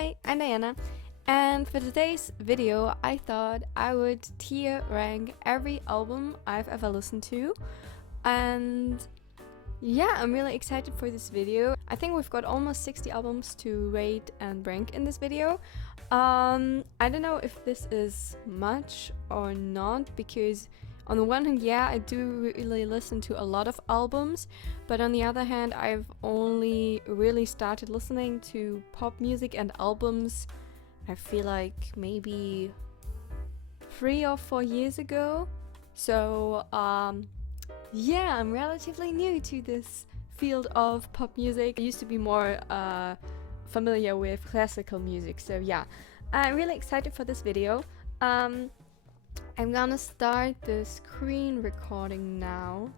Hi, I'm Diana, and for today's video I thought I would tier rank every album I've ever listened to, and yeah, I'm really excited for this video. I think we've got almost 60 albums to rate and rank in this video. I don't know if this is much or not, because on the one hand, yeah, I do really listen to a lot of albums, but on the other hand, I've only really started listening to pop music and albums, I feel like maybe 3 or 4 years ago. So, yeah, I'm relatively new to this field of pop music. I used to be more familiar with classical music, so yeah, I'm really excited for this video. I'm gonna start the screen recording now.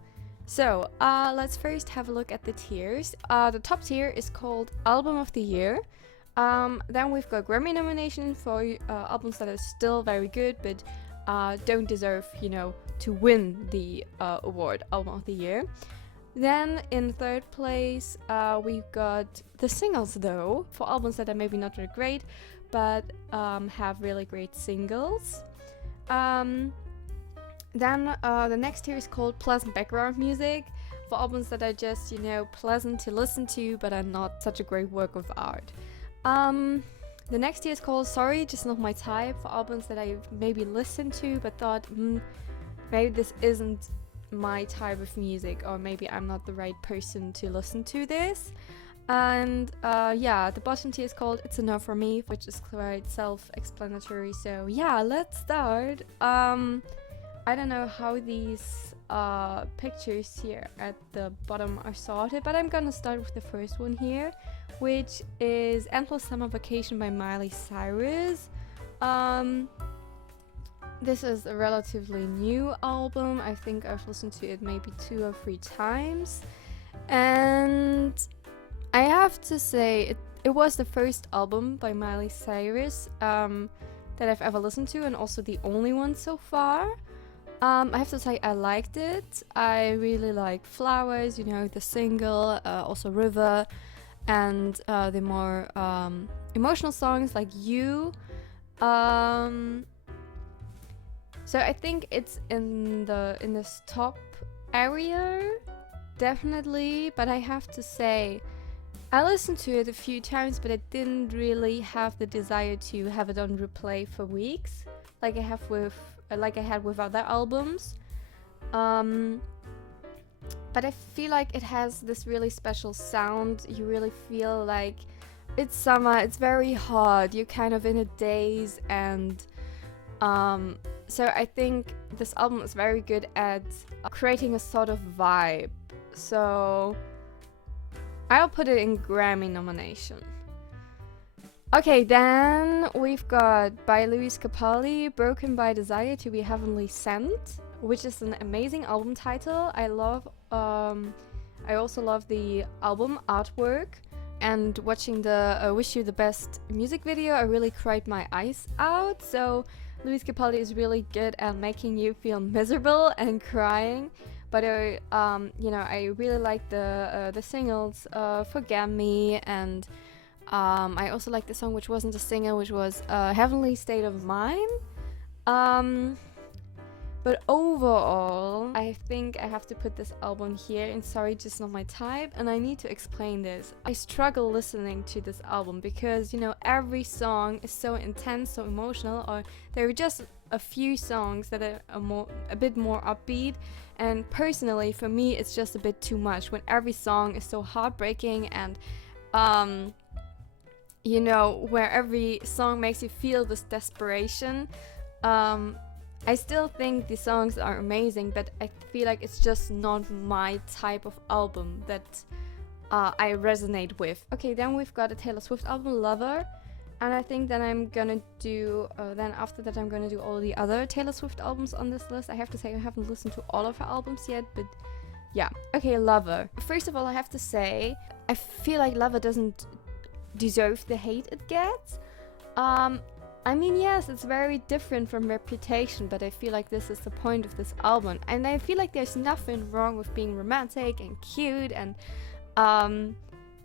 So, let's first have a look at the tiers. The top tier is called Album of the Year. Then we've got Grammy nomination for albums that are still very good, but don't deserve, to win the award, Album of the Year. Then in third place, we've got the singles, though, for albums that are maybe not really great, but have really great singles. Then the next tier is called Pleasant Background Music, for albums that are just, pleasant to listen to, but are not such a great work of art. The next tier is called Sorry, Just Not My Type, for albums that I've maybe listened to, but thought, maybe this isn't my type of music, or maybe I'm not the right person to listen to this. And yeah, the bottom tier is called It's a No For Me, which is quite self-explanatory, so yeah, let's start. I don't know how these pictures here at the bottom are sorted, but I'm gonna start with the first one here, which is Endless Summer Vacation by Miley Cyrus. This is a relatively new album. I think I've listened to it maybe 2 or 3 times, and I have to say it was the first album by Miley Cyrus that I've ever listened to, and also the only one so far. I have to say I liked it. I really like Flowers, the single, also River, and the more emotional songs like You. So I think it's in this top area, definitely, but I have to say I listened to it a few times, but I didn't really have the desire to have it on replay for weeks, like I had with other albums. But I feel like it has this really special sound. You really feel like it's summer, it's very hot, you're kind of in a daze, and so I think this album is very good at creating a sort of vibe. So I'll put it in Grammy nomination. Okay, then we've got by Lewis Capaldi, Broken by Desire to Be Heavenly Sent, which is an amazing album title. I also love the album artwork, and watching the Wish You the Best music video, I really cried my eyes out. So Lewis Capaldi is really good at making you feel miserable and crying. But I really like the singles, Forget Me, and I also like the song which wasn't a single, which was Heavenly State of Mind. But overall, I think I have to put this album here in Sorry, Just Not My Type, and I need to explain this. I struggle listening to this album because, every song is so intense, so emotional, or there are just a few songs that are a bit more upbeat, and personally, for me, it's just a bit too much when every song is so heartbreaking and, where every song makes you feel this desperation. I still think the songs are amazing, but I feel like it's just not my type of album that I resonate with. Okay, then we've got a Taylor Swift album, Lover, and I think that I'm gonna do, then after that I'm gonna do all the other Taylor Swift albums on this list. I have to say I haven't listened to all of her albums yet, but yeah. Okay, Lover. First of all, I have to say, I feel like Lover doesn't deserve the hate it gets. I mean, yes, it's very different from Reputation, but I feel like this is the point of this album. And I feel like there's nothing wrong with being romantic and cute and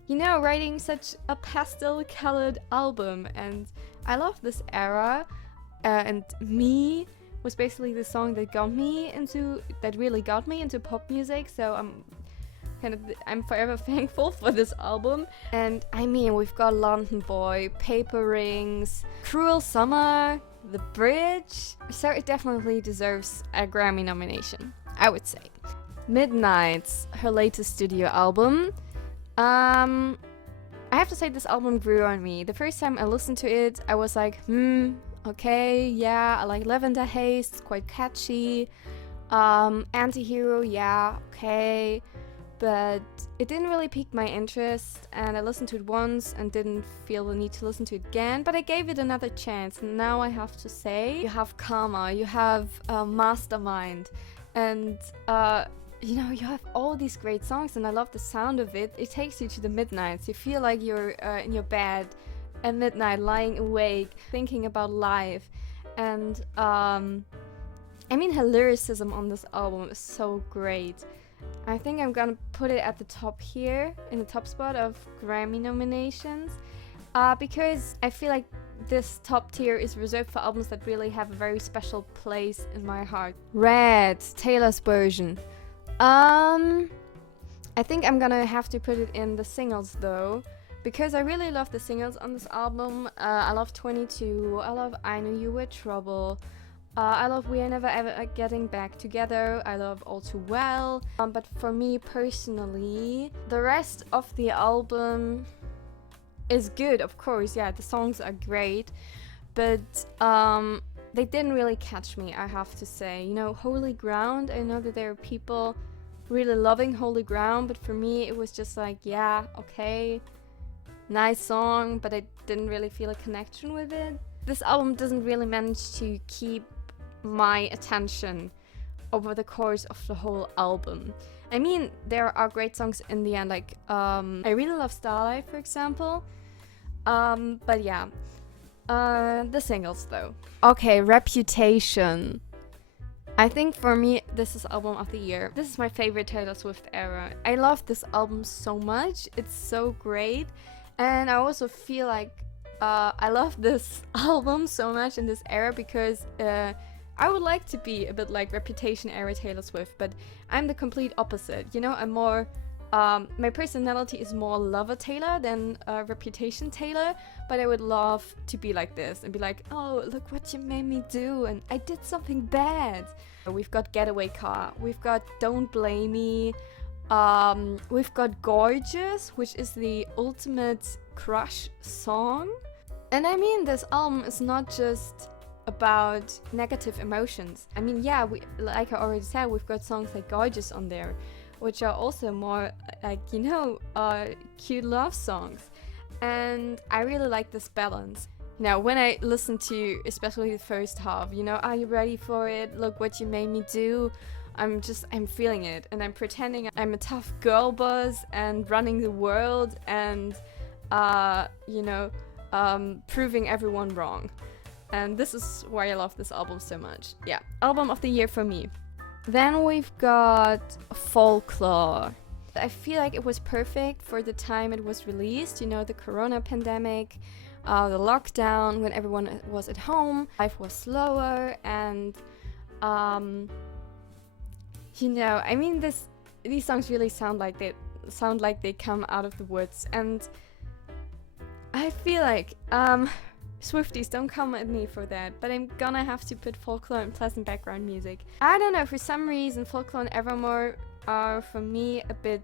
you know, writing such a pastel colored album. And I love this era, and Me was basically the song that really got me into pop music. So I'm forever thankful for this album. And I mean, we've got London Boy, Paper Rings, Cruel Summer, The Bridge. So it definitely deserves a Grammy nomination, I would say. Midnight's her latest studio album. I have to say this album grew on me. The first time I listened to it, I was like, okay, yeah, I like Lavender Haze, it's quite catchy. Antihero, yeah, okay. But it didn't really pique my interest, and I listened to it once and didn't feel the need to listen to it again, but I gave it another chance. And now I have to say, you have Karma, you have Mastermind, and you know, you have all these great songs, and I love the sound of it. It takes you to the midnights. You feel like you're in your bed at midnight, lying awake, thinking about life. And I mean, her lyricism on this album is so great. I think I'm gonna put it at the top here, in the top spot of Grammy nominations, because I feel like this top tier is reserved for albums that really have a very special place in my heart. Red, Taylor's version. I think I'm gonna have to put it in the singles though, because I really love the singles on this album. I love 22, I love I Knew You Were Trouble, I love We Are Never Ever Getting Back Together, I love All Too Well. But for me personally, the rest of the album is good, of course, yeah, the songs are great, but they didn't really catch me, I have to say. You know, Holy Ground, I know that there are people really loving Holy Ground, but for me it was just like, yeah, okay, nice song, but I didn't really feel a connection with it. This album doesn't really manage to keep my attention over the course of the whole album. I mean, there are great songs in the end, like I really love Starlight, for example, but yeah, the singles though. Okay, Reputation. I think for me, this is album of the year. This is my favorite Taylor Swift era. I love this album so much. It's so great. And I also feel like I love this album so much in this era because I would like to be a bit like Reputation era Taylor Swift, but I'm the complete opposite. You know, I'm more, my personality is more Lover Taylor than Reputation Taylor, but I would love to be like this and be like, oh, look what you made me do, and I did something bad. We've got Getaway Car, we've got Don't Blame Me, we've got Gorgeous, which is the ultimate crush song. And I mean, this album is not just about negative emotions. I mean, yeah, like I already said, we've got songs like Gorgeous on there, which are also more like, you know, cute love songs. And I really like this balance. Now, when I listen to especially the first half, you know, Are You Ready For It? Look What You Made Me Do. I'm feeling it, and I'm pretending I'm a tough girl boss and running the world and, you know, proving everyone wrong. And this is why I love this album so much. Yeah, album of the year for me. Then we've got Folklore. I feel like it was perfect for the time it was released, you know, the corona pandemic, the lockdown, when everyone was at home, life was slower, and you know, I mean, these songs really sound like they come out of the woods, and I feel like Swifties, don't come at me for that, but I'm gonna have to put Folklore and pleasant background music. I don't know, for some reason Folklore and Evermore are for me a bit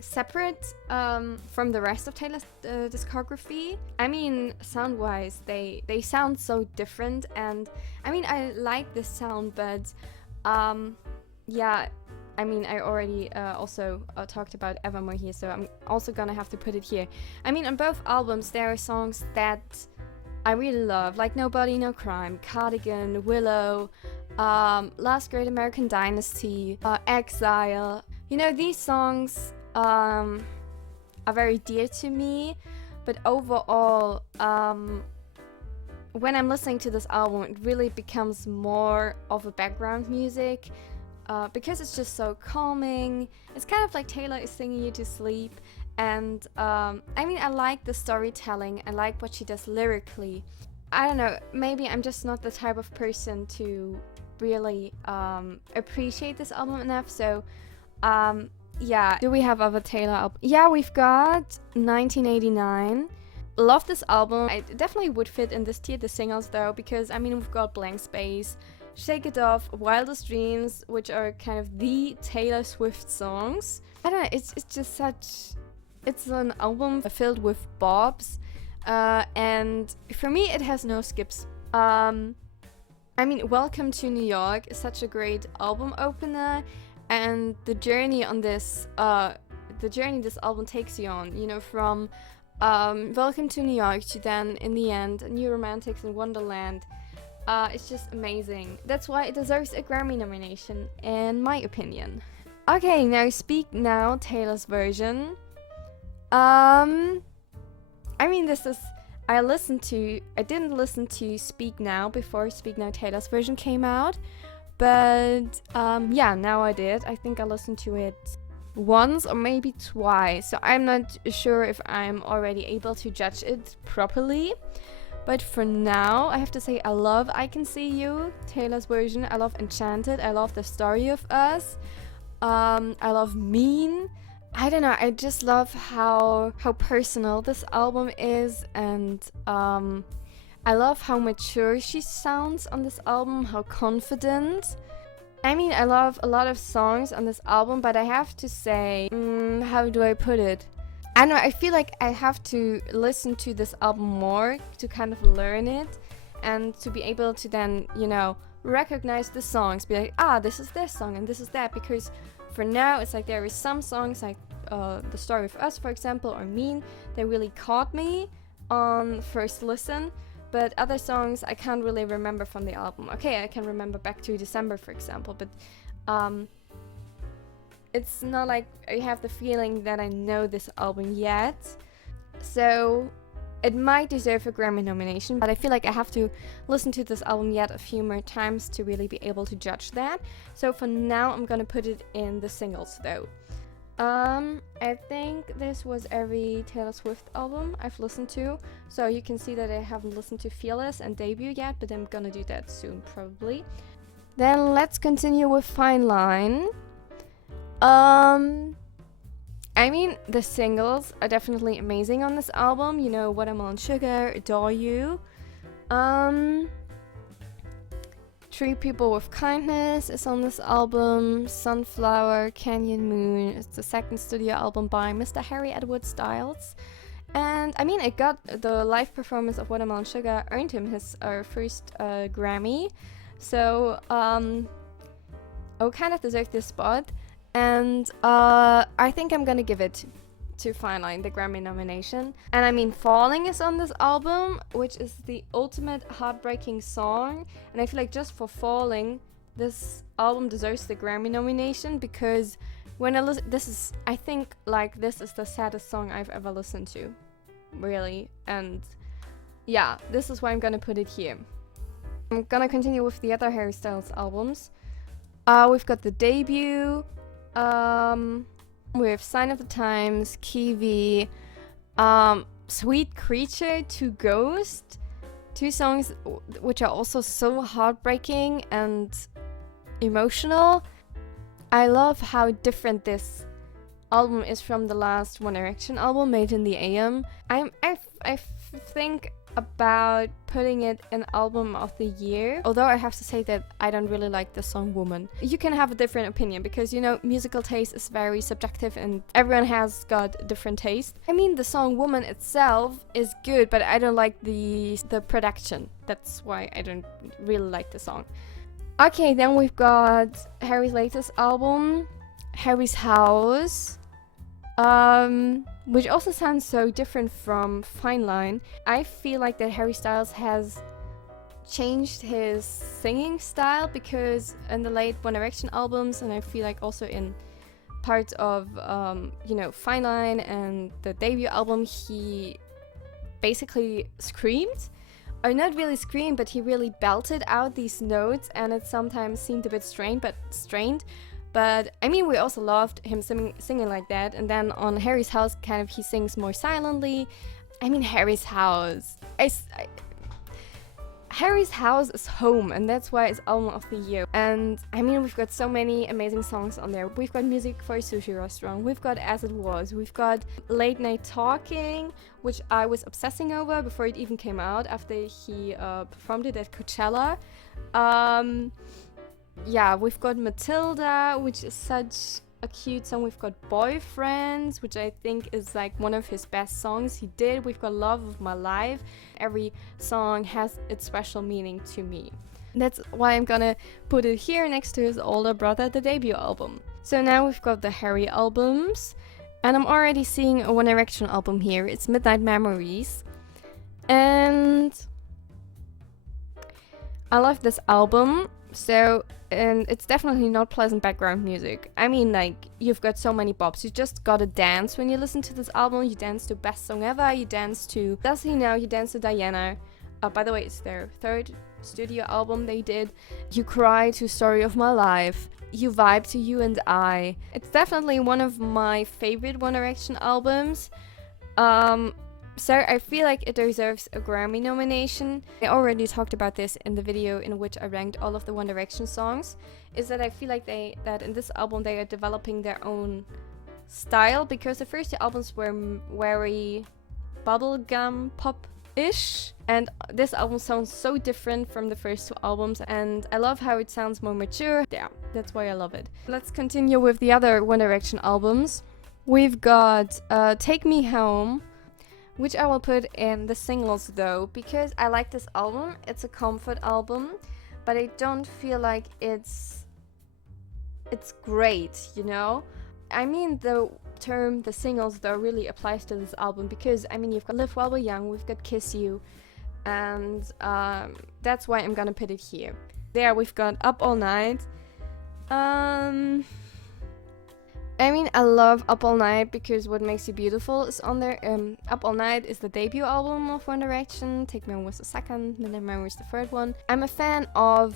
separate from the rest of Taylor's discography. I mean, sound-wise, they sound so different, and I mean, I like this sound, but yeah, I mean, I already also talked about Evermore here, so I'm also gonna have to put it here. I mean, on both albums, there are songs that I really love, like Nobody, No Crime, Cardigan, Willow, Last Great American Dynasty, Exile. You know, these songs are very dear to me, but overall, when I'm listening to this album, it really becomes more of a background music, because it's just so calming. It's kind of like Taylor is singing you to sleep, And I mean, I like the storytelling. I like what she does lyrically. I don't know, maybe I'm just not the type of person to really appreciate this album enough. So yeah, do we have other Taylor albums? Yeah, we've got 1989. Love this album. I definitely would fit in this tier, the singles though, because I mean, we've got Blank Space, Shake It Off, Wildest Dreams, which are kind of the Taylor Swift songs. I don't know, it's just such, it's an album filled with bobs, and for me it has no skips. I mean, Welcome to New York is such a great album opener, and the journey on this this album takes you on, you know, from Welcome to New York to then in the end New Romantics in Wonderland. It's just amazing. That's why it deserves a Grammy nomination, in my opinion. Okay, now Speak Now, Taylor's version. I mean, this is, I didn't listen to Speak Now before Speak Now Taylor's version came out, but yeah, now I did. I think I listened to it once or maybe twice, so I'm not sure if I'm already able to judge it properly. But for now, I have to say I love I Can See You, Taylor's version. I love Enchanted. I love The Story of Us. I love Mean. I don't know, I just love how personal this album is, and I love how mature she sounds on this album, how confident. I mean, I love a lot of songs on this album, but I have to say, how do I put it? I don't know, I feel like I have to listen to this album more to kind of learn it, and to be able to then, you know, recognize the songs, be like, this is this song and this is that, because for now it's like there is some songs like The Story of Us, for example, or Mean, they really caught me on first listen, but other songs I can't really remember from the album. Okay, I can remember Back to December, for example, but it's not like I have the feeling that I know this album yet. So it might deserve a Grammy nomination, but I feel like I have to listen to this album yet a few more times to really be able to judge that. So for now, I'm gonna put it in the singles though. I think this was every Taylor Swift album I've listened to. So you can see that I haven't listened to Fearless and Debut yet, but I'm gonna do that soon probably. Then let's continue with Fine Line. I mean, the singles are definitely amazing on this album. You know, Watermelon Sugar, Adore You. Treat People with Kindness is on this album. Sunflower, Canyon Moon. It's the second studio album by Mr. Harry Edward Styles. And I mean, it got the live performance of Watermelon Sugar, earned him his first Grammy. So, kind of deserved this spot. And I think I'm gonna give it to Fine Line, the Grammy nomination. And I mean, Falling is on this album, which is the ultimate heartbreaking song. And I feel like just for Falling, this album deserves the Grammy nomination, because when I listen, I think like this is the saddest song I've ever listened to, really. And yeah, this is why I'm gonna put it here. I'm gonna continue with the other Harry Styles albums. We've got the Debut, with Sign of the Times, Kiwi, Sweet Creature to Ghost, two songs which are also so heartbreaking and emotional. I love how different this album is from the last One Direction album, Made in the AM. I think about putting it in album of the year, although I have to say that I don't really like the song Woman. You can have a different opinion, because you know, musical taste is very subjective and everyone has got different taste. I mean, the song Woman itself is good, but I don't like the production. That's why I don't really like the song. Okay, then we've got Harry's latest album, Harry's House, which also sounds so different from Fine Line. I feel like that Harry Styles has changed his singing style, because in the late One Direction albums, and I feel like also in parts of Fine Line and the debut album, he basically screamed, or not really screamed, but he really belted out these notes, and it sometimes seemed a bit strained. But I mean, we also loved him singing like that. And then on Harry's House, kind of he sings more silently. I mean, Harry's House. Harry's House is home, and that's why it's album of the year. And I mean, we've got so many amazing songs on there. We've got Music for a Sushi Restaurant, we've got As It Was, we've got Late Night Talking, which I was obsessing over before it even came out, after he performed it at Coachella. Yeah, we've got Matilda, which is such a cute song. We've got Boyfriends, which I think is like one of his best songs he did. We've got Love of My Life. Every song has its special meaning to me. That's why I'm gonna put it here next to his older brother, the debut album. So now we've got the Harry albums, and I'm already seeing a One Direction album here. It's Midnight Memories, and I love this album. And it's definitely not pleasant background music. I mean, like, you've got so many bops. You just gotta dance when you listen to this album. You dance to Best Song Ever, you dance to Does He Know, you dance to Diana. By the way, it's their third studio album they did. You cry to Story of My Life. You vibe to You and I. It's definitely one of my favorite One Direction albums. So I feel like it deserves a Grammy nomination. I already talked about this in the video in which I ranked all of the One Direction songs, is that I feel like that in this album they are developing their own style, because the first two albums were very bubblegum pop-ish, and this album sounds so different from the first two albums, and I love how it sounds more mature. Yeah, that's why I love it. Let's continue with the other One Direction albums. We've got Take Me Home, which I will put in the singles though, because I like this album. It's a comfort album, but I don't feel like it's great, you know? I mean, the term the singles though really applies to this album, because I mean, you've got Live While We're Young, we've got Kiss You, and that's why I'm gonna put it here. There we've got Up All Night. I mean, I love Up All Night because What Makes You Beautiful is on there. Up All Night is the debut album of One Direction. Take Me Home was the second, Midnight Memories the third one. I'm a fan of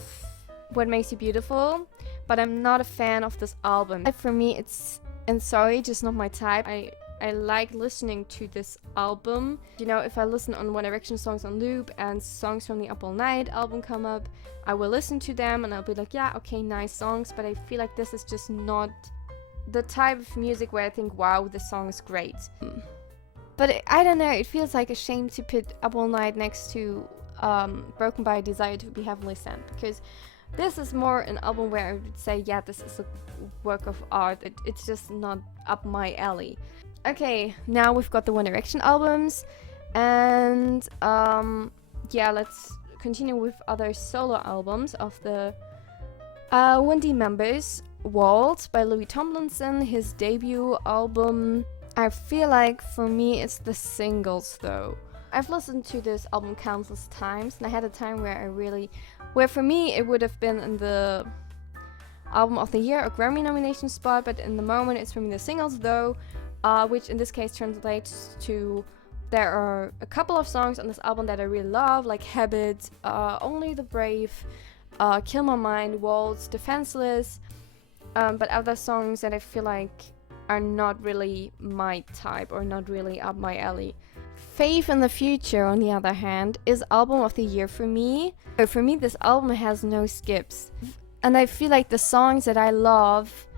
What Makes You Beautiful, but I'm not a fan of this album. For me, it's, and sorry, just not my type. I like listening to this album. You know, if I listen on One Direction songs on loop and songs from the Up All Night album come up, I will listen to them and I'll be like, yeah, okay, nice songs, but I feel like this is just not the type of music where I think, wow, this song is great. But I don't know, it feels like a shame to put Up All Night next to Broken by a Desire to Be Heavenly Sent, because this is more an album where I would say, yeah, this is a work of art. It's just not up my alley. Okay, now we've got the One Direction albums, and yeah, let's continue with other solo albums of the 1D members. Waltz by Louis Tomlinson, his debut album. I feel like for me it's the singles though. I've listened to this album countless times, and I had a time where for me it would have been in the album of the year or Grammy nomination spot, but in the moment it's for me the singles though, which in this case translates to there are a couple of songs on this album that I really love, like Habit, Only the Brave, Kill My Mind, Waltz, Defenseless. But other songs that I feel like are not really my type or not really up my alley. Faith in the Future, on the other hand, is album of the year for me. For me, this album has no skips. And I feel like the songs that I love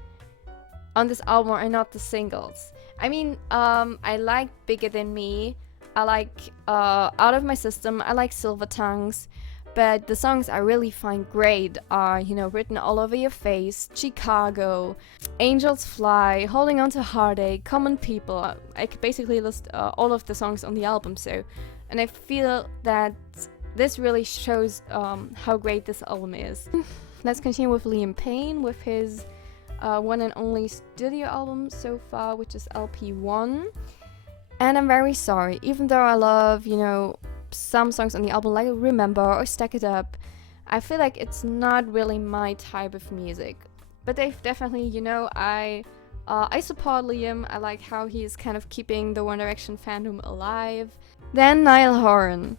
on this album are not the singles. I mean, I like Bigger Than Me, I like Out of My System, I like Silver Tongues. But the songs I really find great are, you know, Written All Over Your Face, Chicago, Angels Fly, Holding On to Heartache, Common People. I could basically list all of the songs on the album, and I feel that this really shows how great this album is. Let's continue with Liam Payne with his one and only studio album so far, which is LP1. And I'm very sorry, even though I love, you know, some songs on the album like Remember or Stack It Up, I feel like it's not really my type of music. But they've definitely, you know, I support Liam. I like how he's kind of keeping the One Direction fandom alive. Then Niall Horan.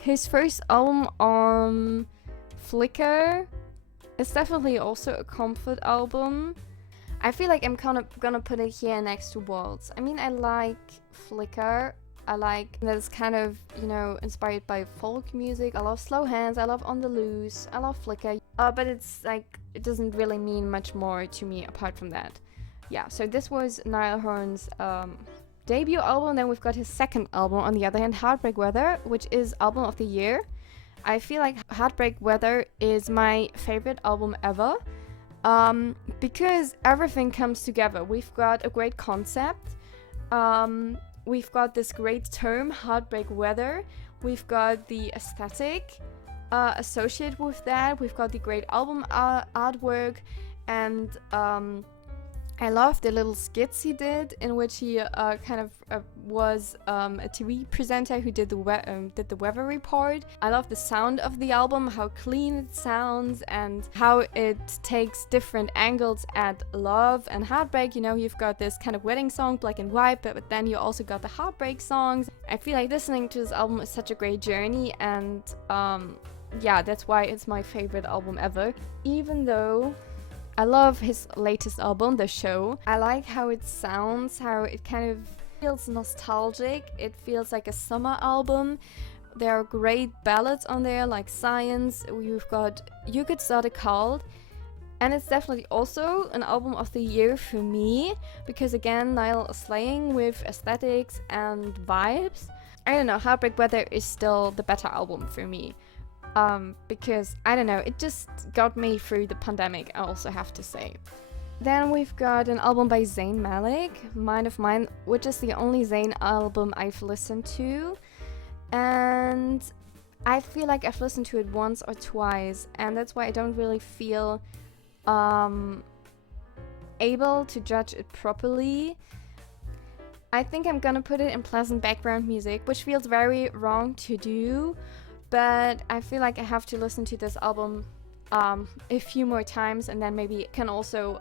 His first album on Flickr It's definitely also a comfort album. I feel like I'm kind of gonna put it here next to Waltz. I mean, I like Flicker. I like that it's kind of, you know, inspired by folk music. I love Slow Hands, I love On the Loose, I love Flicker. But it's like, it doesn't really mean much more to me apart from that. Yeah, so this was Niall Horan's debut album. Then we've got his second album, on the other hand, Heartbreak Weather, which is album of the year. I feel like Heartbreak Weather is my favorite album ever. Because everything comes together. We've got a great concept. We've got this great term, heartbreak weather. We've got the aesthetic associated with that. We've got the great album artwork, and I love the little skits he did, in which he kind of was a TV presenter who did the weather report. I love the sound of the album, how clean it sounds, and how it takes different angles at love and heartbreak. You know, you've got this kind of wedding song, Black and White, but then you also got the heartbreak songs. I feel like listening to this album is such a great journey, and yeah, that's why it's my favorite album ever. Even though I love his latest album, The Show. I like how it sounds, how it kind of feels nostalgic. It feels like a summer album. There are great ballads on there, like Science. We've got You Could Start a Cult. And it's definitely also an album of the year for me, because again, Niall is slaying with aesthetics and vibes. I don't know, Heartbreak Weather is still the better album for me. Because, I don't know, it just got me through the pandemic, I also have to say. Then we've got an album by Zayn Malik, Mind of Mine, which is the only Zayn album I've listened to. And I feel like I've listened to it once or twice, and that's why I don't really feel able to judge it properly. I think I'm gonna put it in pleasant background music, which feels very wrong to do. But I feel like I have to listen to this album a few more times, and then maybe it can also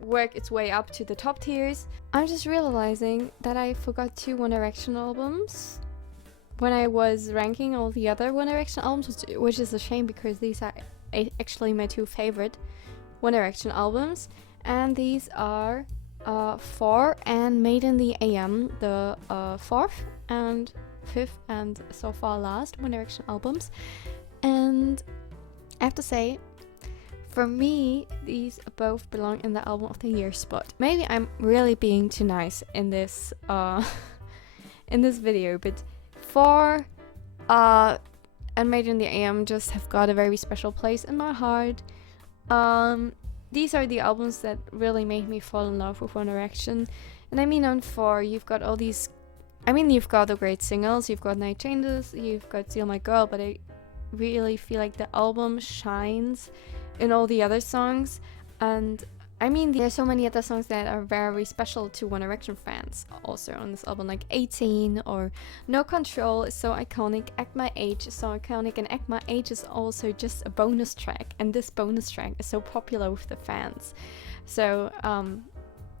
work its way up to the top tiers. I'm just realizing that I forgot 2 One Direction albums when I was ranking all the other One Direction albums, which is a shame because these are actually my 2 favorite One Direction albums. And these are 4 and Made in the AM, the 4th and 5th and so far last One Direction albums. And I have to say, for me, these both belong in the album of the year spot. Maybe I'm really being too nice in this in this video, but 4 and Made in the AM just have got a very special place in my heart. These are the albums that really made me fall in love with One Direction. And I mean, on 4 you've got all these, I mean, you've got the great singles, you've got Night Changes, you've got Steal My Girl, but I really feel like the album shines in all the other songs. And I mean, there's so many other songs that are very special to One Direction fans also on this album, like 18 or No Control is so iconic, Act My Age is so iconic, and Act My Age is also just a bonus track, and this bonus track is so popular with the fans. So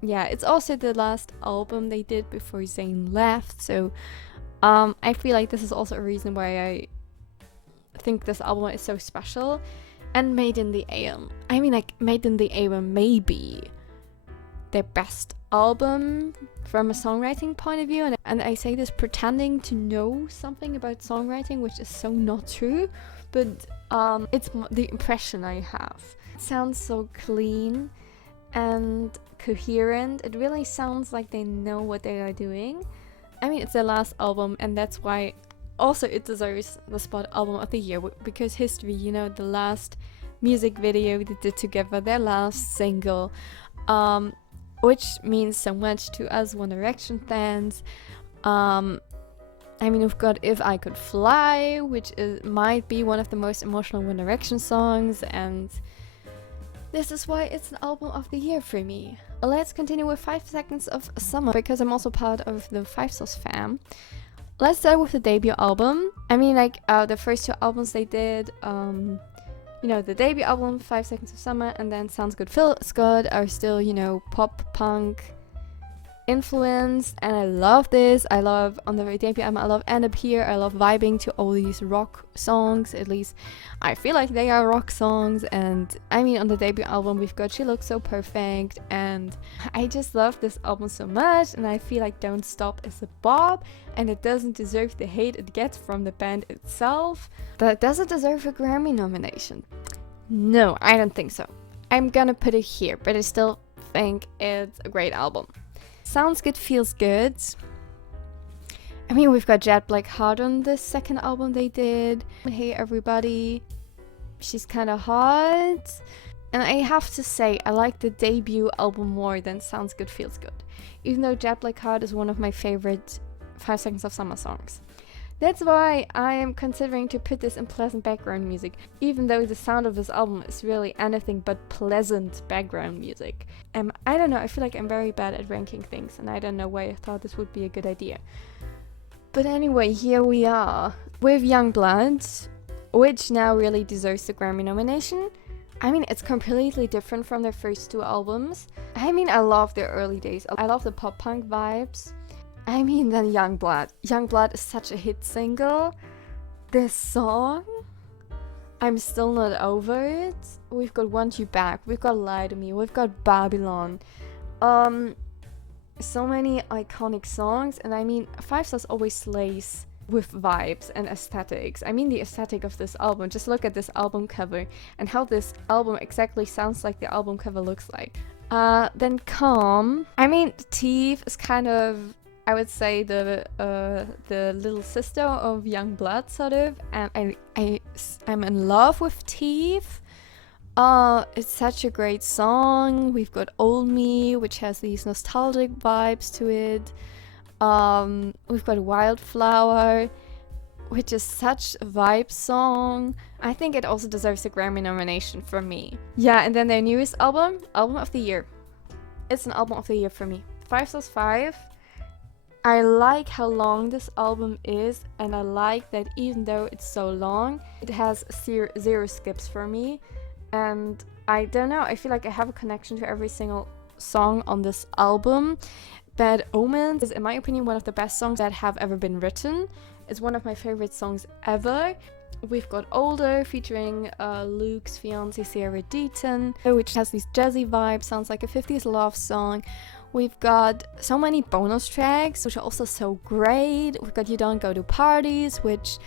yeah, it's also the last album they did before Zayn left, so I feel like this is also a reason why I think this album is so special. And Made in the AM, I mean, like, Made in the AM may be their best album from a songwriting point of view, and I say this pretending to know something about songwriting, which is so not true, but it's the impression I have. It sounds so clean and coherent. It really sounds like they know what they are doing. I mean, it's their last album, and that's why also it deserves the spot album of the year, because history, you know, the last music video they did together, their last single, which means so much to us One Direction fans. I mean, we've got If I Could Fly, which might be one of the most emotional One Direction songs, and this is why it's an album of the year for me. Let's continue with 5 Seconds of Summer, because I'm also part of the 5 Sauce fam. Let's start with the debut album. I mean, like, the first 2 albums they did, you know, the debut album, 5 Seconds of Summer, and then Sounds Good Feels Good are still, you know, pop, punk, influenced, and I love this. I love on the debut album, I love End Up Here. I love vibing to all these rock songs. At least I feel like they are rock songs. And I mean, on the debut album we've got She Looks So Perfect, and I just love this album so much. And I feel like Don't Stop is a bop, and it doesn't deserve the hate it gets from the band itself. But does it deserve a Grammy nomination? No, I don't think so. I'm gonna put it here, but I still think it's a great album. Sounds Good, Feels Good. I mean, we've got Jet Black Heart on the second album they did. Hey Everybody, she's kind of hot. And I have to say, I like the debut album more than Sounds Good, Feels Good. Even though Jet Black Heart is one of my favorite 5 Seconds of Summer songs. That's why I am considering to put this in pleasant background music, even though the sound of this album is really anything but pleasant background music. I don't know, I feel like I'm very bad at ranking things, and I don't know why I thought this would be a good idea. But anyway, here we are with Youngblood, which now really deserves the Grammy nomination. I mean, it's completely different from their first 2 albums. I mean, I love their early days. I love the pop-punk vibes. I mean, then Youngblood. Youngblood is such a hit single. This song, I'm still not over it. We've got Want You Back, we've got Lie to Me, we've got Babylon. So many iconic songs, and I mean, 5 Stars always slays with vibes and aesthetics. I mean, the aesthetic of this album, just look at this album cover and how this album exactly sounds like the album cover looks like. Then Calm. I mean, Thief is kind of, I would say, the little sister of Youngblood, sort of, and I'm in love with Thief. It's such a great song. We've got Old Me, which has these nostalgic vibes to it. We've got Wildflower, which is such a vibe song. I think it also deserves a Grammy nomination for me. Yeah, and then their newest album of the year. It's an album of the year for me. 5 Stars 5. I like how long this album is, and I like that even though it's so long, it has zero skips for me. And I don't know, I feel like I have a connection to every single song on this album. Bad Omens is, in my opinion, one of the best songs that have ever been written. It's one of my favorite songs ever. We've got Older featuring Luke's fiancée Sarah Deaton, which has these jazzy vibes, sounds like a 50s love song. We've got so many bonus tracks, which are also so great. We've got You Don't Go to Parties, which,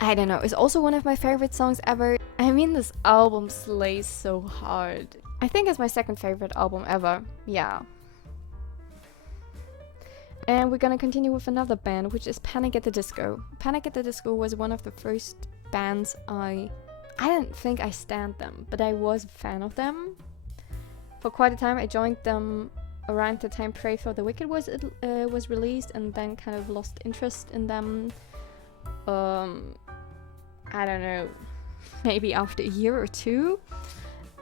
I don't know, is also one of my favorite songs ever. I mean, this album slays so hard. I think it's my second favorite album ever, yeah. And we're gonna continue with another band, which is Panic at the Disco. Panic at the Disco was one of the first bands I don't think I stand them, but I was a fan of them. For quite a time, I joined them around the time Pray for the Wicked was released, and then kind of lost interest in them. I don't know, maybe after a year or 2.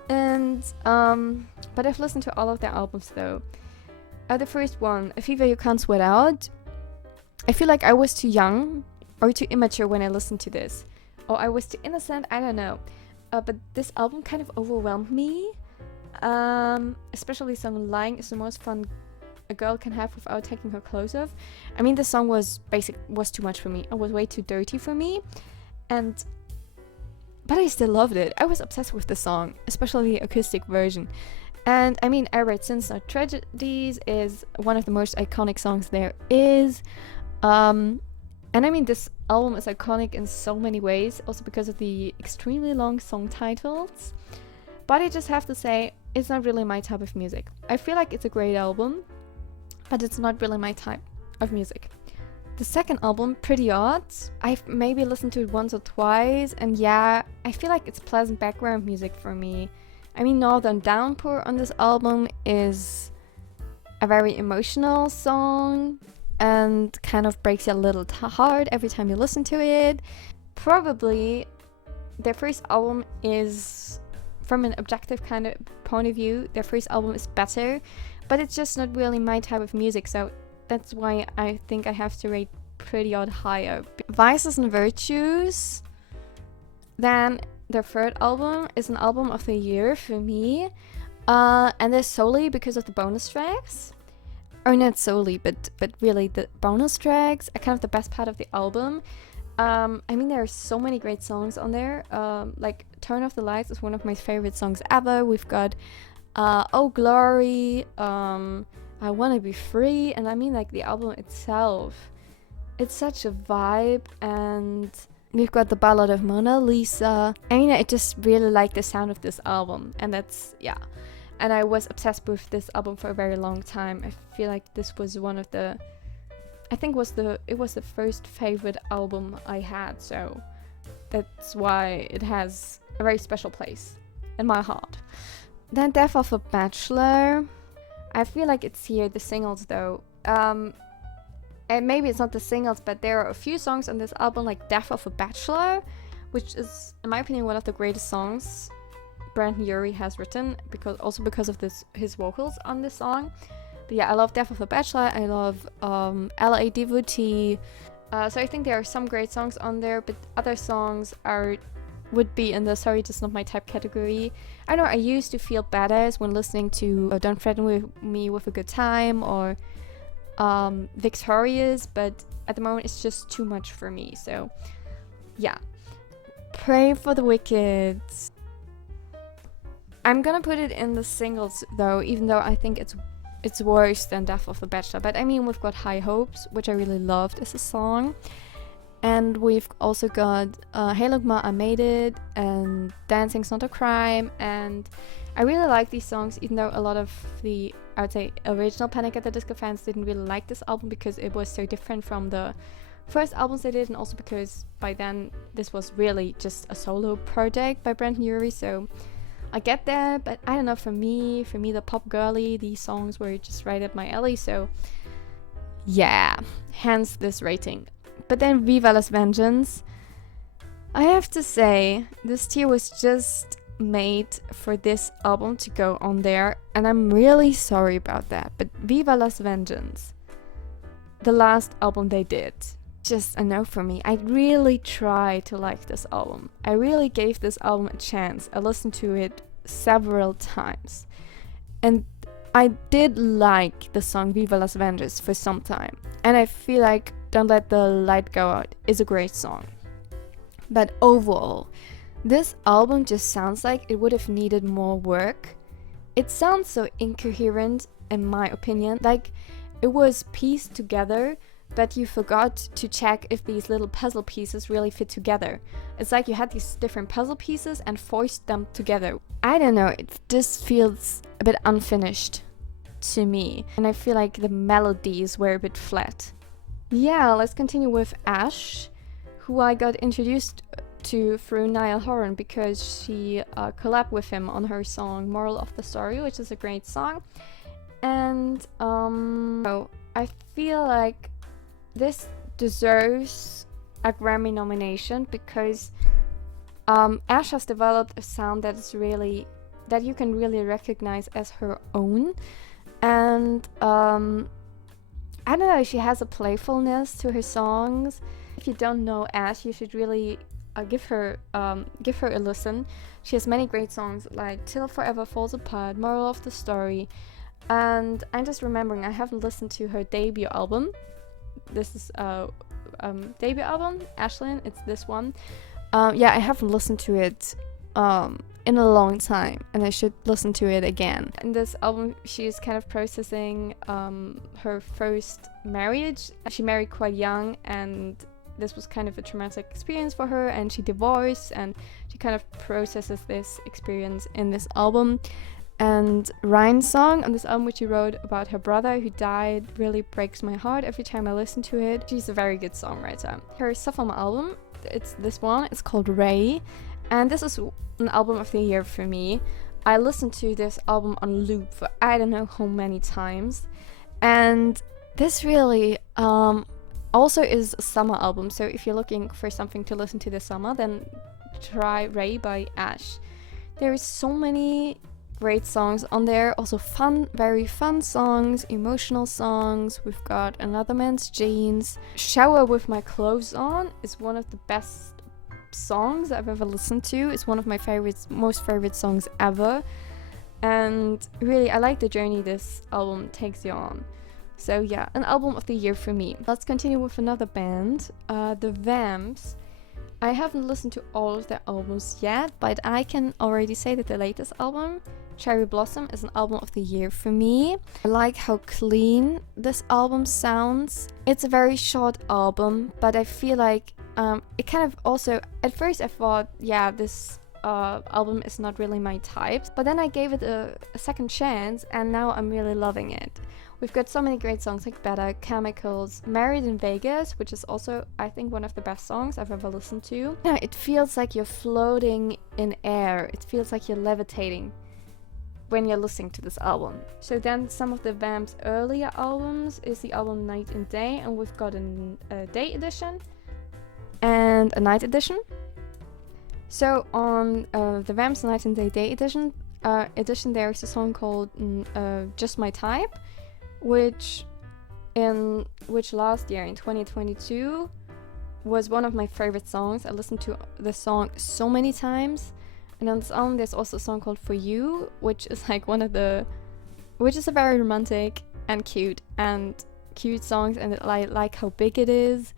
And but I've listened to all of their albums though. The first one, A Fever You Can't Sweat Out. I feel like I was too young or too immature when I listened to this, or I was too innocent. I don't know. But this album kind of overwhelmed me. Especially the song Lying is the most fun a girl can have without taking her clothes off. I mean, the song was too much for me. It was way too dirty for me, but I still loved it. I was obsessed with the song, especially the acoustic version. And I mean, I Write Sins Not Tragedies is one of the most iconic songs there is. And I mean, this album is iconic in so many ways, also because of the extremely long song titles. But I just have to say, it's not really my type of music. I feel like it's a great album, but it's not really my type of music. The second album, Pretty Odd, I've maybe listened to it once or twice, and yeah, I feel like it's pleasant background music for me. I mean, Northern Downpour on this album is a very emotional song and kind of breaks your little heart every time you listen to it. Probably their first album is, from an objective kind of point of view, their first album is better, but it's just not really my type of music, so that's why I think I have to rate Pretty Odd higher. Vices and Virtues, then their third album, is an album of the year for me, and that's solely because of the bonus tracks. or not solely, but really the bonus tracks are kind of the best part of the album. I mean, there are so many great songs on there. Like Turn Off the Lights is one of my favorite songs ever. We've got Oh Glory, I Wanna Be Free, and I mean, like, the album itself, it's such a vibe. And we've got the Ballad of Mona Lisa. I mean, I just really like the sound of this album, and that's, yeah. And I was obsessed with this album for a very long time. I feel like this was one of the, I think it was the first favorite album I had, so that's why it has a very special place in my heart. Then Death of a Bachelor. I feel like it's here, the singles though. And maybe it's not the singles, but there are a few songs on this album, like Death of a Bachelor, which is, in my opinion, one of the greatest songs Brandon Urie has written, because of his vocals on this song. But yeah, I love Death of a Bachelor. I love LA Devotee. So I think there are some great songs on there, but other songs would be in the sorry, just not my type category. I know I used to feel badass when listening to Don't Threaten With Me With a Good Time or Victorious, but at the moment it's just too much for me. So yeah, Pray for the Wicked. I'm gonna put it in the singles though, even though I think it's worse than Death of the Bachelor. But I mean, we've got High Hopes, which I really loved as a song. And we've also got Hey Look Ma, I Made It, and Dancing's Not a Crime. And I really like these songs, even though a lot of the, I would say, original Panic at the Disco fans didn't really like this album because it was so different from the first albums they did, and also because by then this was really just a solo project by Brandon Urie. So I get that, but I don't know, for me the pop girly, these songs were just right up my alley. So yeah, hence this rating. But then Viva Las Vengeance, I have to say, this tier was just made for this album to go on there, and I'm really sorry about that. But Viva Las Vengeance, the last album they did, just a no for me. I really tried to like this album. I really gave this album a chance. I listened to it several times, and I did like the song Viva Las Vengeance for some time, and I feel like Don't Let the Light Go Out is a great song. But overall, this album just sounds like it would have needed more work. It sounds so incoherent, in my opinion. Like, it was pieced together, but you forgot to check if these little puzzle pieces really fit together. It's like you had these different puzzle pieces and forced them together. I don't know, it just feels a bit unfinished to me. And I feel like the melodies were a bit flat. Yeah, let's continue with Ashe, who I got introduced to through Niall Horan because she collabed with him on her song Moral of the Story, which is a great song. And I feel like this deserves a Grammy nomination because Ashe has developed a sound that you can really recognize as her own. And I don't know, she has a playfulness to her songs. If you don't know Ashe, you should really give her a listen. She has many great songs like Till Forever Falls Apart, Moral of the Story, and I'm just remembering I haven't listened to her debut album. This is debut album, Ashlyn, it's this one. Yeah, I haven't listened to it in a long time, and I should listen to it again. In this album, she's kind of processing her first marriage. She married quite young, and this was kind of a traumatic experience for her, and she divorced, and she kind of processes this experience in this album. And Ryan's song on this album, which she wrote about her brother who died, really breaks my heart every time I listen to it. She's a very good songwriter. Her sophomore album, it's this one, it's called Ray, and this is an album of the year for me. I listened to this album on loop for I don't know how many times, and this really also is a summer album, so if you're looking for something to listen to this summer, then try Ray by Ashe. There is so many great songs on there, also fun, very fun songs, emotional songs. We've got Another Man's Jeans. Shower With My Clothes On is one of the best songs I've ever listened to. It's one of my most favorite songs ever, and really I like the journey this album takes you on. So yeah, an album of the year for me. Let's continue with another band, the Vamps. I haven't listened to all of their albums yet, but I can already say that the latest album, Cherry Blossom, is an album of the year for me. I like how clean this album sounds. It's a very short album, but I feel like it kind of also, at first I thought, yeah, this album is not really my type, but then I gave it a second chance, and now I'm really loving it. We've got so many great songs like Better, Chemicals, Married in Vegas, which is also, I think, one of the best songs I've ever listened to. Yeah, it feels like you're floating in air. It feels like you're levitating when you're listening to this album. So then some of the Vamps' earlier albums is the album Night and Day, and we've got a day edition and a night edition. So on the Vamps Night and Day edition, there's a song called Just My Type, which last year in 2022 was one of my favorite songs. I listened to the song so many times. And on this album there's also a song called For You, which is like which is a very romantic and cute songs, and I like how big it is.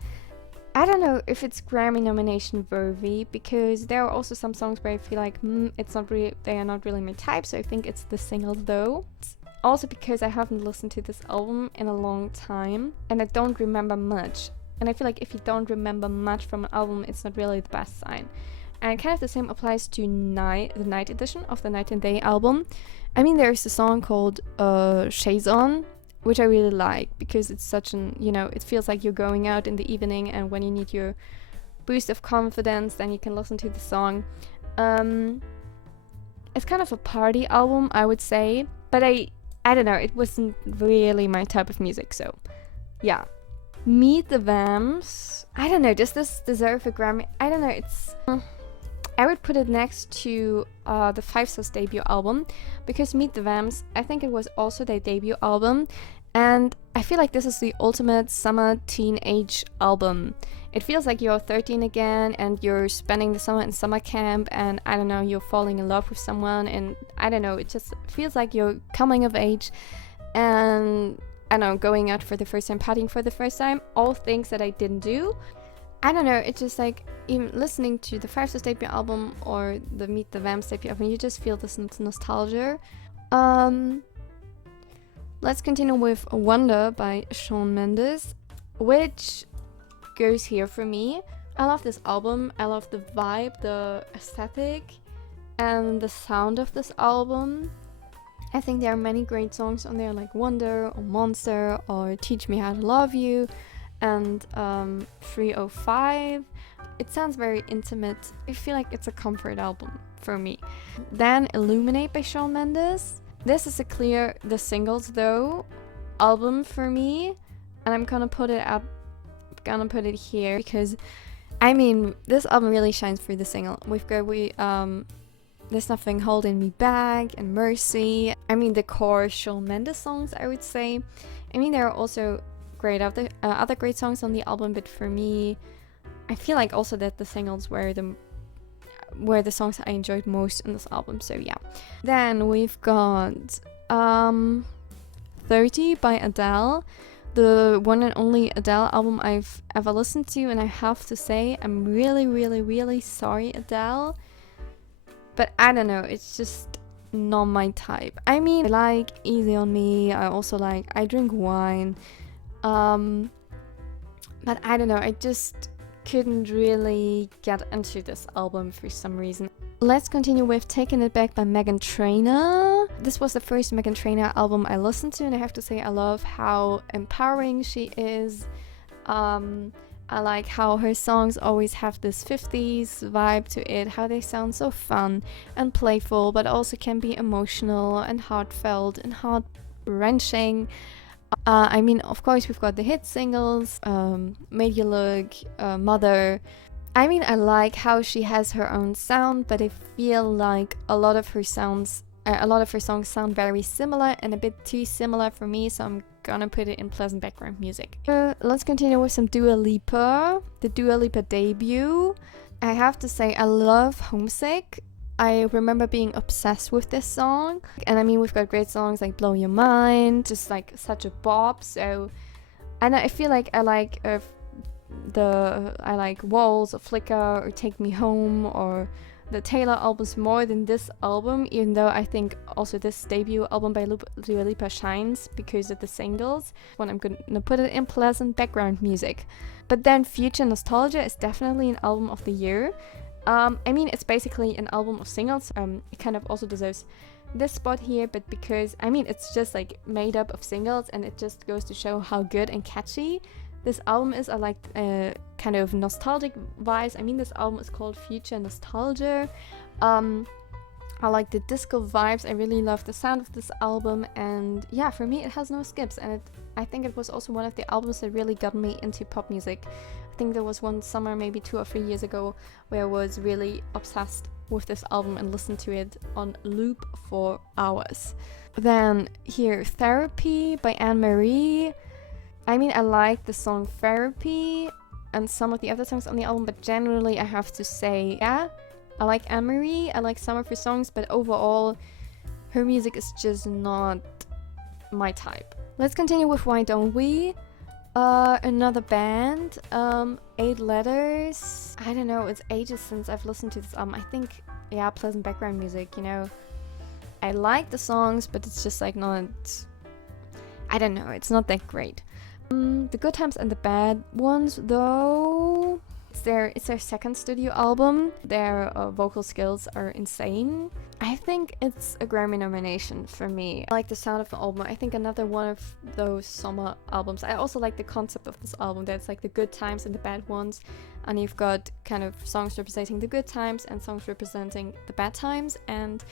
I don't know if it's Grammy nomination worthy, because there are also some songs where I feel like they are not really my type, so I think it's the single though. Also because I haven't listened to this album in a long time and I don't remember much. And I feel like if you don't remember much from an album, it's not really the best sign. And kind of the same applies to the night edition of the Night and Day album. I mean, there's a song called Shades On, which I really like because it's such an, it feels like you're going out in the evening, and when you need your boost of confidence, then you can listen to the song. It's kind of a party album, I would say, but I don't know, it wasn't really my type of music, so yeah. Meet the Vamps. I don't know, does this deserve a Grammy? I don't know, I would put it next to the Five Stars debut album, because Meet the Vamps, I think it was also their debut album, and I feel like this is the ultimate summer teenage album. It feels like you're 13 again and you're spending the summer in summer camp, and I don't know, you're falling in love with someone, and I don't know, it just feels like you're coming of age and, I don't know, going out for the first time, partying for the first time, all things that I didn't do. I don't know, it's just like, even listening to the Five Stars debut album or the Meet the Vamps debut album, you just feel this nostalgia. Let's continue with Wonder by Shawn Mendes, which goes here for me. I love this album, I love the vibe, the aesthetic, and the sound of this album. I think there are many great songs on there, like Wonder or Monster or Teach Me How to Love You, and 305. It sounds very intimate. I feel like it's a comfort album for me. Then Illuminate by Shawn Mendes. This is the singles though album for me, and I'm gonna put it here because I mean this album really shines through the single. We've got There's Nothing Holding Me Back and Mercy. I mean the core Shawn Mendes songs, I would say. I mean there are also other great songs on the album, but for me I feel like also that the singles were the songs I enjoyed most in this album, so yeah. Then we've got 30 by Adele, the one and only Adele album I've ever listened to, and I have to say I'm really, really, really sorry, Adele, but I don't know, it's just not my type. I mean, I like Easy on Me, I also like I Drink Wine, but I don't know, I just couldn't really get into this album for some reason. Let's continue with Taking It Back by Meghan Trainor. This was the first Meghan Trainor album I listened to, and I have to say I love how empowering she is. I like how her songs always have this 50s vibe to it, how they sound so fun and playful, but also can be emotional and heartfelt and heart-wrenching. I mean, of course, we've got the hit singles, Made You Look, Mother. I mean, I like how she has her own sound, but I feel like a lot of her songs sound very similar and a bit too similar for me, so I'm gonna put it in pleasant background music. Let's continue with some Dua Lipa, the Dua Lipa debut. I have to say I love Homesick. I remember being obsessed with this song. And I mean, we've got great songs like Blow Your Mind, just like such a bop. So, and I feel like I like Walls or Flicker or Take Me Home or the Taylor albums more than this album, even though I think also this debut album by Dua Lipa shines because of the singles. When I'm gonna put it in pleasant background music. But then Future Nostalgia is definitely an album of the year. I mean, it's basically an album of singles. It kind of also deserves this spot here, but because, I mean, it's just like made up of singles, and it just goes to show how good and catchy this album is. I like kind of nostalgic vibes. I mean, this album is called Future Nostalgia. I like the disco vibes. I really love the sound of this album, and yeah, for me it has no skips, and I think it was also one of the albums that really got me into pop music. I think there was one summer, maybe 2 or 3 years ago, where I was really obsessed with this album and listened to it on loop for hours. Then here, Therapy by Anne-Marie. I mean, I like the song Therapy and some of the other songs on the album, but generally I have to say, yeah, I like Anne-Marie, I like some of her songs, but overall her music is just not my type. Let's continue with Why Don't We? Another band, 8 Letters. I don't know, it's ages since I've listened to this album. I think, yeah, pleasant background music, you know. I like the songs, but it's just like not, I don't know, it's not that great. The Good Times and the Bad Ones, though, it's their second studio album. Their vocal skills are insane. I think it's a Grammy nomination for me. I like the sound of the album. I think another one of those summer albums. I also like the concept of this album. That's like the good times and the bad ones, and you've got kind of songs representing the good times and songs representing the bad times. And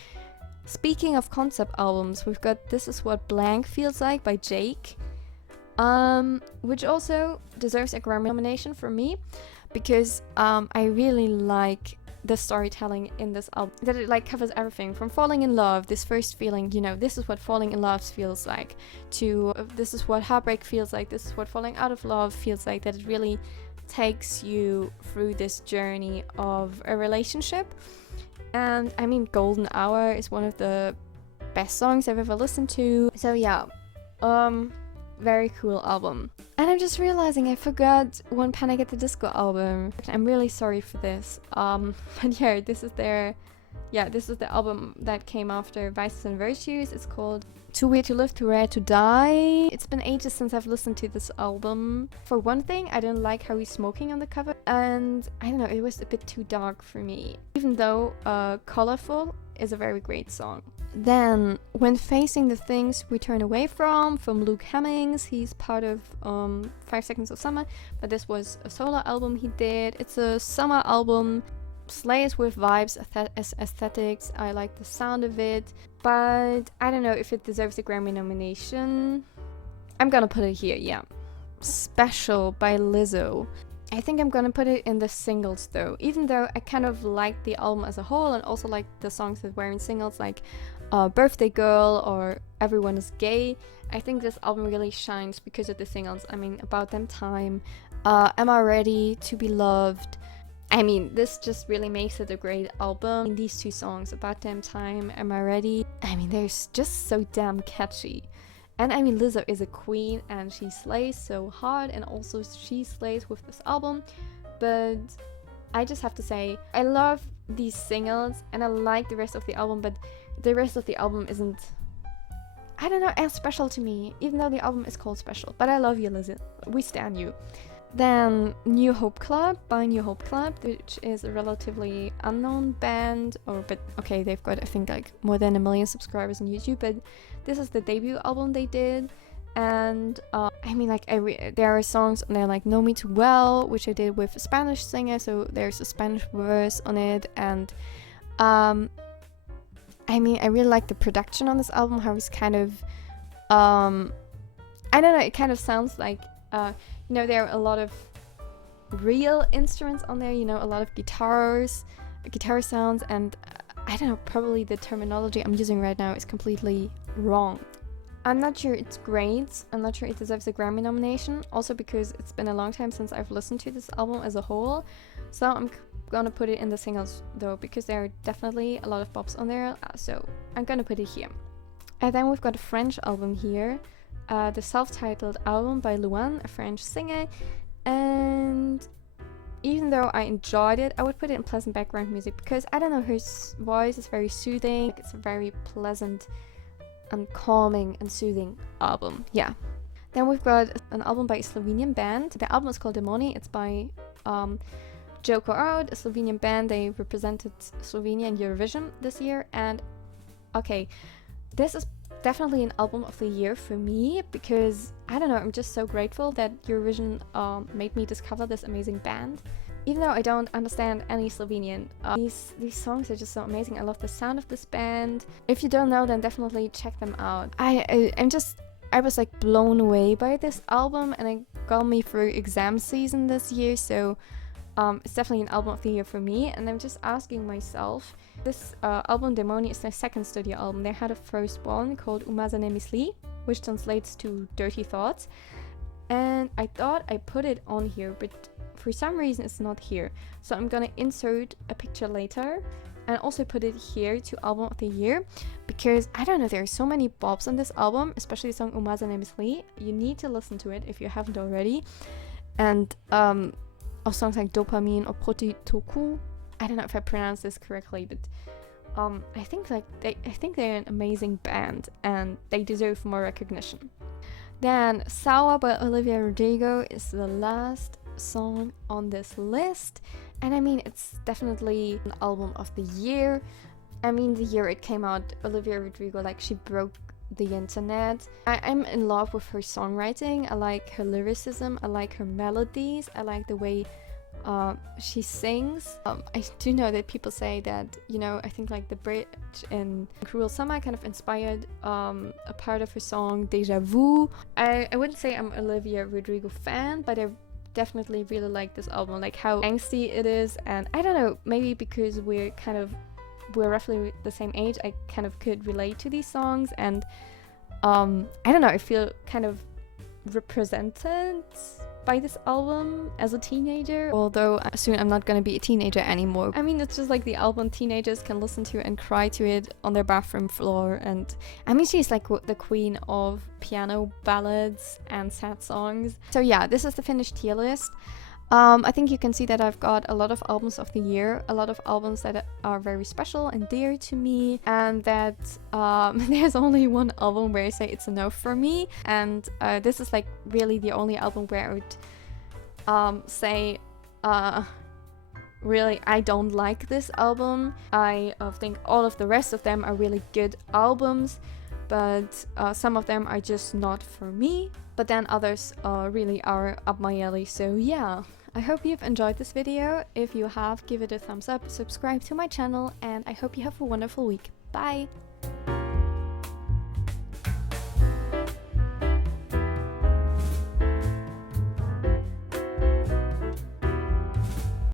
speaking of concept albums, we've got This Is What Blank Feels Like by Jake, which also deserves a Grammy nomination for me, because I really like the storytelling in this album, that it like covers everything from falling in love, this first feeling, you know, this is what falling in love feels like, to this is what heartbreak feels like, this is what falling out of love feels like, that it really takes you through this journey of a relationship. And I mean, Golden Hour is one of the best songs I've ever listened to. So yeah, very cool album. And I'm just realizing I forgot one Panic at the Disco album. I'm really sorry for this. But yeah, this is the album that came after Vices and Virtues. It's called Too Weird to Live, Too Rare to Die. It's been ages since I've listened to this album. For one thing, I didn't like how he's smoking on the cover, and I don't know, it was a bit too dark for me, even though Colorful is a very great song. Then, When Facing the Things We Turn Away From Luke Hemmings. He's part of 5 Seconds of Summer, but this was a solo album he did. It's a summer album, slays with vibes, aesthetics. I like the sound of it, but I don't know if it deserves a Grammy nomination. I'm gonna put it here, yeah. Special by Lizzo. I think I'm gonna put it in the singles though, even though I kind of like the album as a whole and also like the songs that were in singles, like Birthday Girl or Everyone Is Gay. I think this album really shines because of the singles. I mean, About Damn Time, Am I Ready, To Be Loved. I mean, this just really makes it a great album. And these 2 songs, About Damn Time, Am I Ready, I mean, they're just so damn catchy. And I mean, Lizzo is a queen and she slays so hard, and also she slays with this album. But I just have to say, I love these singles and I like the rest of the album, but the rest of the album isn't, I don't know, as special to me, even though the album is called Special. But I love you, Lizzo. We stan you. Then New Hope Club by New Hope Club, which is a relatively unknown band, but okay, they've got I think like more than 1 million subscribers on YouTube, but this is the debut album they did. And I mean, like there are songs on there like Know Me Too Well, which I did with a Spanish singer, so there's a Spanish verse on it. And I mean, I really like the production on this album, how it's kind of I don't know, it kind of sounds like you know, there are a lot of real instruments on there, you know, a lot of guitar sounds, and I don't know, probably the terminology I'm using right now is completely wrong. I'm not sure it's great. I'm not sure it deserves a Grammy nomination, also because it's been a long time since I've listened to this album as a whole. So gonna put it in the singles though, because there are definitely a lot of bops on there, so I'm gonna put it here. And then we've got a French album here, the self-titled album by Luan, a French singer. And even though I enjoyed it, I would put it in pleasant background music, because I don't know, her voice is very soothing. It's a very pleasant and calming and soothing album. Yeah. Then we've got an album by a Slovenian band. The album is called Demoni. It's by Joko Out, a Slovenian band. They represented Slovenia in Eurovision this year. And okay, this is definitely an album of the year for me, because I don't know, I'm just so grateful that Eurovision made me discover this amazing band. Even though I don't understand any Slovenian, these songs are just so amazing. I love the sound of this band. If you don't know, then definitely check them out. I was like blown away by this album, and it got me through exam season this year, so it's definitely an album of the year for me. And I'm just asking myself, this album Demoni is their second studio album. They had a first one called Umazane Misli, which translates to Dirty Thoughts, and I thought I put it on here, but for some reason it's not here, so I'm gonna insert a picture later and also put it here to album of the year, because I don't know, there are so many bops on this album, especially the song Umazane Misli. You need to listen to it if you haven't already. And of songs like Dopamine or Proti Toku. I don't know if I pronounced this correctly, but I think they're an amazing band and they deserve more recognition. Then Sour by Olivia Rodrigo is the last song on this list, and I mean, it's definitely an album of the year. I mean, the year it came out, Olivia Rodrigo, like, she broke the internet. I'm in love with her songwriting. I like her lyricism, I like her melodies, I like the way she sings. I do know that people say that, you know, I think like the bridge in Cruel Summer kind of inspired a part of her song Deja Vu. I wouldn't say I'm Olivia Rodrigo fan, but I definitely really like this album, like how angsty it is. And I don't know, maybe because we're roughly the same age, I kind of could relate to these songs, and I don't know, I feel kind of represented by this album as a teenager, although soon I'm not gonna be a teenager anymore. I mean, it's just like the album teenagers can listen to and cry to it on their bathroom floor, and I mean, she's like the queen of piano ballads and sad songs. So yeah, this is the finished tier list. I think you can see that I've got a lot of albums of the year, a lot of albums that are very special and dear to me, and that there's only one album where I say it's a no for me, and this is like really the only album where I would say really, I don't like this album. I think all of the rest of them are really good albums, but some of them are just not for me, but then others really are up my alley. So yeah, I hope you've enjoyed this video. If you have, give it a thumbs up, subscribe to my channel, and I hope you have a wonderful week. Bye!